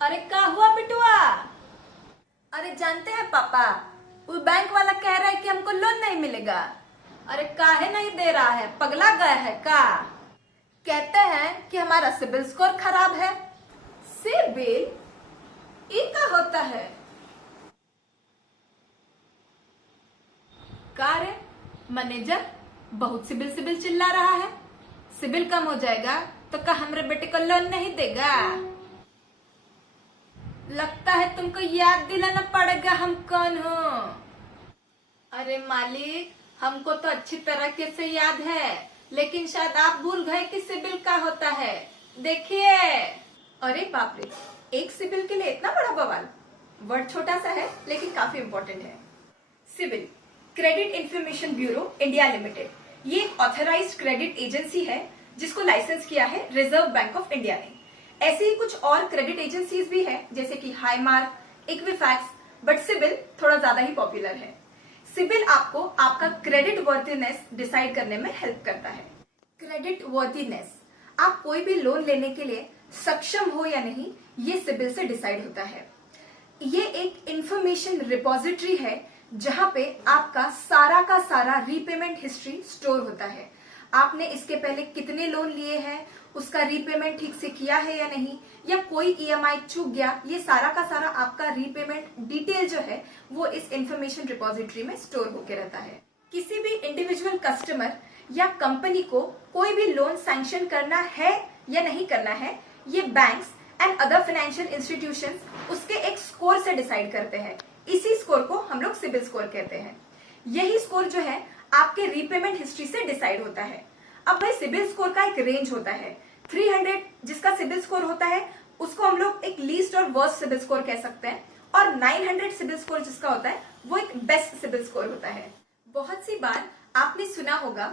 अरे का हुआ बिटुआ? अरे जानते हैं पापा, वो बैंक वाला कह रहा है कि हमको लोन नहीं मिलेगा। अरे काहे नहीं दे रहा है, पगला गया है का? कहते हैं कि हमारा सिबिल स्कोर खराब है। सिबिल ई का होता है? का रे मैनेजर, बहुत सिबिल सिबिल चिल्ला रहा है। सिबिल कम हो जाएगा तो का हमरे बेटे को लोन नहीं देगा? लगता है तुमको याद दिलाना पड़ेगा हम कौन हो। अरे मालिक, हमको तो अच्छी तरीके से याद है, लेकिन शायद आप भूल गए कि सिबिल क्या होता है। देखिए। अरे बाप रे, एक सिबिल के लिए इतना बड़ा बवाल। वर्ड छोटा सा है लेकिन काफी इंपॉर्टेंट है। CIBIL, credit information bureau India limited, ये एक ऑथराइज्ड क्रेडिट एजेंसी है जिसको लाइसेंस किया है रिजर्व बैंक ऑफ इंडिया ने। ऐसे ही कुछ और क्रेडिट एजेंसीज भी है जैसे कि हाईमार्क, इक्विफैक्स, बट सिबिल थोड़ा ज्यादा ही पॉपुलर है। सिबिल आपको आपका क्रेडिट वर्दीनेस डिसाइड करने में हेल्प करता है। क्रेडिट वर्दीनेस, आप कोई भी लोन लेने के लिए सक्षम हो या नहीं, ये सिबिल से डिसाइड होता है। ये एक इंफॉर्मेशन रिपोजिटरी है जहां पे आपका सारा का सारा रीपेमेंट हिस्ट्री स्टोर होता है। आपने इसके पहले कितने लोन लिए हैं, उसका रीपेमेंट ठीक से किया है या नहीं, या कोई ईएमआई चूक गया, ये सारा का सारा आपका रीपेमेंट डिटेल जो है वो इस इंफॉर्मेशन रिपोजिटरी में स्टोर होकर रहता है। किसी भी इंडिविजुअल कस्टमर या कंपनी को कोई भी लोन सैंक्शन करना है या नहीं करना है, ये banks and other financial institutions उसके एक स्कोर से डिसाइड करते हैं। इसी स्कोर को हम लोग सिबिल स्कोर कहते हैं। यही स्कोर जो है आपके रीपेमेंट हिस्ट्री से डिसाइड होता है। अब भाई सिबिल स्कोर का एक रेंज होता है। 300 जिसका सिबिल स्कोर होता है उसको हम लोग एक लीस्ट और वर्स्ट सिबिल स्कोर कह सकते हैं, और 900 सिबिल स्कोर जिसका होता है वो एक बेस्ट सिबिल स्कोर होता है। बहुत सी बार आपने सुना होगा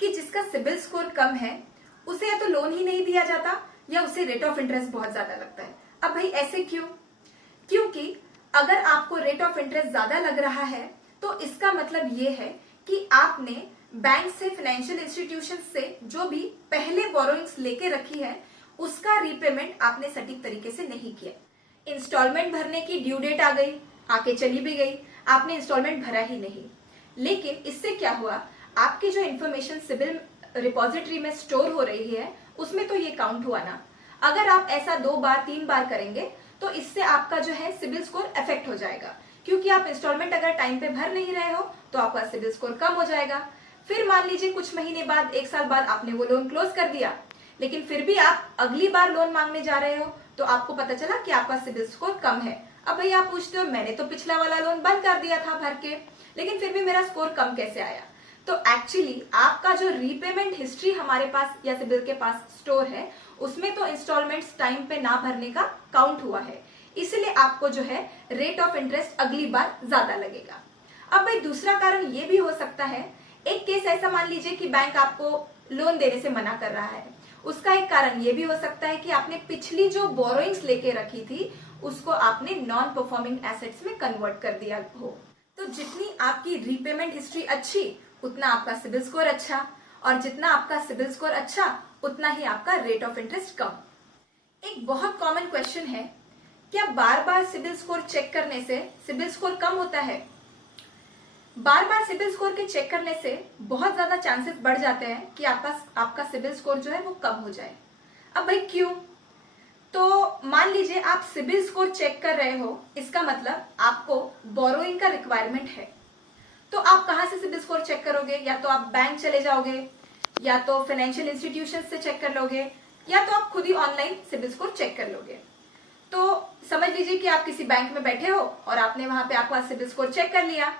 कि जिसका सिबिल स्कोर कम है उसे या तो लोन ही नहीं दिया जाता या उसे रेट ऑफ इंटरेस्ट बहुत ज्यादा लगता है। अब भाई ऐसे क्यों? क्योंकि अगर आपको रेट ऑफ इंटरेस्ट ज्यादा लग रहा है तो इसका मतलब ये है कि आपने बैंक से, फाइनेंशियल इंस्टीट्यूशन से जो भी पहले बोरोइंग्स लेके रखी है उसका रीपेमेंट आपने सटीक तरीके से नहीं किया। इंस्टॉलमेंट भरने की ड्यू डेट आ गई, आके चली भी गई, आपने इंस्टॉलमेंट भरा ही नहीं। लेकिन इससे क्या हुआ, आपकी जो इन्फॉर्मेशन सिबिल रिपोजिटरी में स्टोर हो रही है उसमें तो ये काउंट हुआ ना। अगर आप ऐसा 2 बार 3 बार करेंगे तो इससे आपका जो है सिबिल स्कोर अफेक्ट हो जाएगा, क्योंकि आप इंस्टॉलमेंट अगर टाइम पे भर नहीं रहे हो तो आपका सिबिल स्कोर कम हो जाएगा। फिर मान लीजिए कुछ महीने बाद, 1 साल बाद आपने वो लोन क्लोज कर दिया, लेकिन फिर भी आप अगली बार लोन मांगने जा रहे हो तो आपको पता चला कि आपका सिबिल स्कोर कम है। अब भैया आप पूछते हो मैंने तो पिछला वाला लोन बंद कर दिया था भर के, लेकिन फिर भी मेरा स्कोर कम कैसे आया? तो एक्चुअली आपका जो रीपेमेंट हिस्ट्री हमारे पास या सिबिल के पास स्टोर है उसमें तो इंस्टॉलमेंट्स टाइम पे ना भरने का काउंट हुआ है, इसलिए आपको जो है रेट ऑफ इंटरेस्ट अगली बार ज्यादा लगेगा। अब भाई दूसरा कारण ये भी हो सकता है, एक केस ऐसा मान लीजिए कि बैंक आपको लोन देने से मना कर रहा है। उसका एक कारण ये भी हो सकता है कि आपने पिछली जो बोरोइंग्स लेके रखी थी उसको आपने नॉन परफॉर्मिंग एसेट्स में कन्वर्ट कर दिया हो। तो जितनी आपकी रीपेमेंट हिस्ट्री अच्छी उतना आपका सिबिल स्कोर अच्छा, और जितना आपका सिबिल स्कोर अच्छा उतना ही आपका रेट ऑफ इंटरेस्ट कम। एक बहुत कॉमन क्वेश्चन है, क्या बार बार सिबिल स्कोर चेक करने से सिबिल स्कोर कम होता है? बार बार सिबिल स्कोर के चेक करने से बहुत ज्यादा चांसेस बढ़ जाते हैं कि आपका सिबिल स्कोर जो है वो कम हो जाए। अब भाई क्यों? तो मान लीजिए आप सिबिल स्कोर चेक कर रहे हो, इसका मतलब आपको बोरोइंग का रिक्वायरमेंट है। तो आप कहां से सिबिल स्कोर चेक करोगे? या तो आप बैंक चले जाओगे, या तो फाइनेंशियल इंस्टीट्यूशन से चेक कर लोगे, या तो आप खुद ही ऑनलाइन सिबिल स्कोर चेक कर लोगे। तो समझ लीजिए कि आप किसी बैंक में बैठे हो और आपने वहां पे आपका सिबिल स्कोर चेक कर लिया।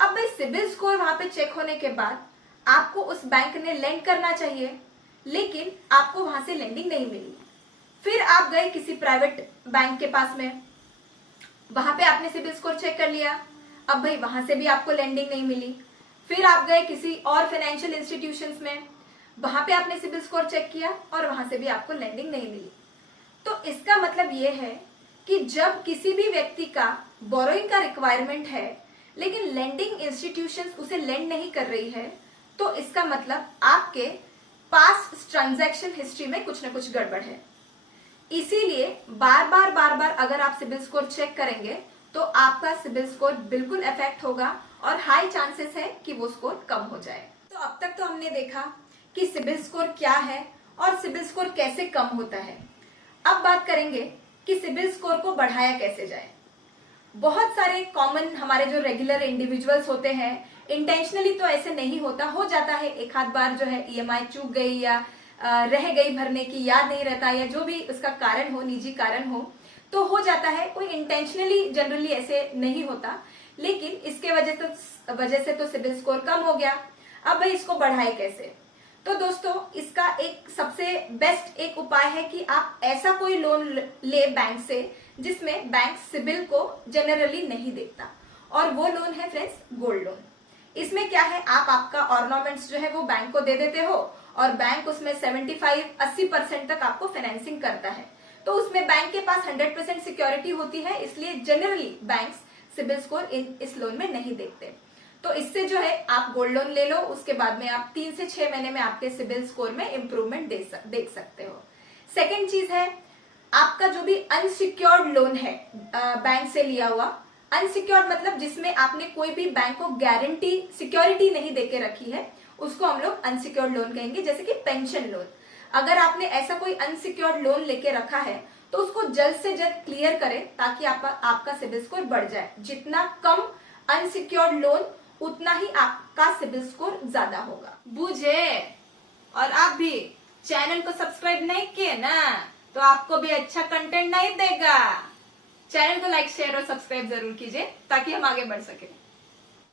अब भाई सिबिल स्कोर वहां पे चेक होने के बाद आपको उस बैंक ने लेंड करना चाहिए, लेकिन आपको वहां से लेंडिंग नहीं मिली। फिर आप गए किसी प्राइवेट बैंक के पास में, वहां पे आपने सिबिल स्कोर चेक कर लिया, अब भाई वहां से भी आपको लेंडिंग नहीं मिली। फिर आप गए किसी और फाइनेंशियल इंस्टीट्यूशंस में, वहां पे आपने सिबिल स्कोर चेक किया और वहां से भी आपको लेंडिंग नहीं मिली। तो इसका मतलब ये है कि जब किसी भी व्यक्ति का बोरोइंग का रिक्वायरमेंट है लेकिन लेंडिंग इंस्टीट्यूशंस उसे लेंड नहीं कर रही है, तो इसका मतलब आपके पास्ट ट्रांजैक्शन हिस्ट्री में कुछ ना कुछ गड़बड़ है। इसीलिए बार बार अगर आप सिबिल स्कोर चेक करेंगे तो आपका सिबिल स्कोर बिल्कुल इफेक्ट होगा और हाई चांसेस है कि वो स्कोर कम हो जाए। तो अब तक तो हमने देखा कि सिबिल स्कोर क्या है और सिबिल स्कोर कैसे कम होता है। अब बात करेंगे कि सिबिल स्कोर को बढ़ाया कैसे जाए। बहुत सारे कॉमन हमारे जो रेगुलर इंडिविजुअल्स होते हैं, इंटेंशनली तो ऐसे नहीं होता, हो जाता है एक आध बार जो है ईएमआई चूक गई या रह गई भरने की, याद नहीं रहता या जो भी उसका कारण हो, निजी कारण हो, तो हो जाता है। कोई इंटेंशनली जनरली ऐसे नहीं होता, लेकिन इसके वजह से तो सिबिल स्कोर कम हो गया। अब भाई इसको बढ़ाए कैसे? तो दोस्तों इसका एक सबसे बेस्ट एक उपाय है कि आप ऐसा कोई लोन ले बैंक से जिसमें बैंक सिबिल को जनरली नहीं देखता, और वो लोन है फ्रेंड्स गोल्ड लोन। इसमें क्या है, आप आपका ऑर्नामेंट्स जो है वो बैंक को दे देते हो और बैंक उसमें 75-80% तक आपको फाइनेंसिंग करता है। तो उसमें बैंक के पास 100% सिक्योरिटी होती है, इसलिए जनरली बैंक्स सिबिल स्कोर इस लोन में नहीं देखते। तो इससे जो है आप गोल्ड लोन ले लो, उसके बाद में आप 3 से 6 महीने में आपके सिबिल स्कोर में इंप्रूवमेंट देख सकते हो। सेकेंड चीज है, आपका जो भी अनसिक्योर्ड लोन है बैंक से लिया हुआ, अनसिक्योर्ड मतलब जिसमें आपने कोई भी बैंक को गारंटी सिक्योरिटी नहीं देके रखी है, उसको हम लोग अनसिक्योर्ड लोन कहेंगे। जैसे कि पेंशन लोन, अगर आपने ऐसा कोई अनसिक्योर्ड लोन लेके रखा है तो उसको जल्द से जल्द क्लियर करें ताकि आपका सिबिल स्कोर बढ़ जाए। जितना कम अनसिक्योर्ड लोन उतना ही आपका सिबिल स्कोर ज्यादा होगा। बुझे? और आप भी चैनल को सब्सक्राइब नहीं किए ना, तो आपको भी अच्छा कंटेंट नहीं देगा। चैनल को लाइक, शेयर और सब्सक्राइब जरूर कीजिए ताकि हम आगे बढ़ सके।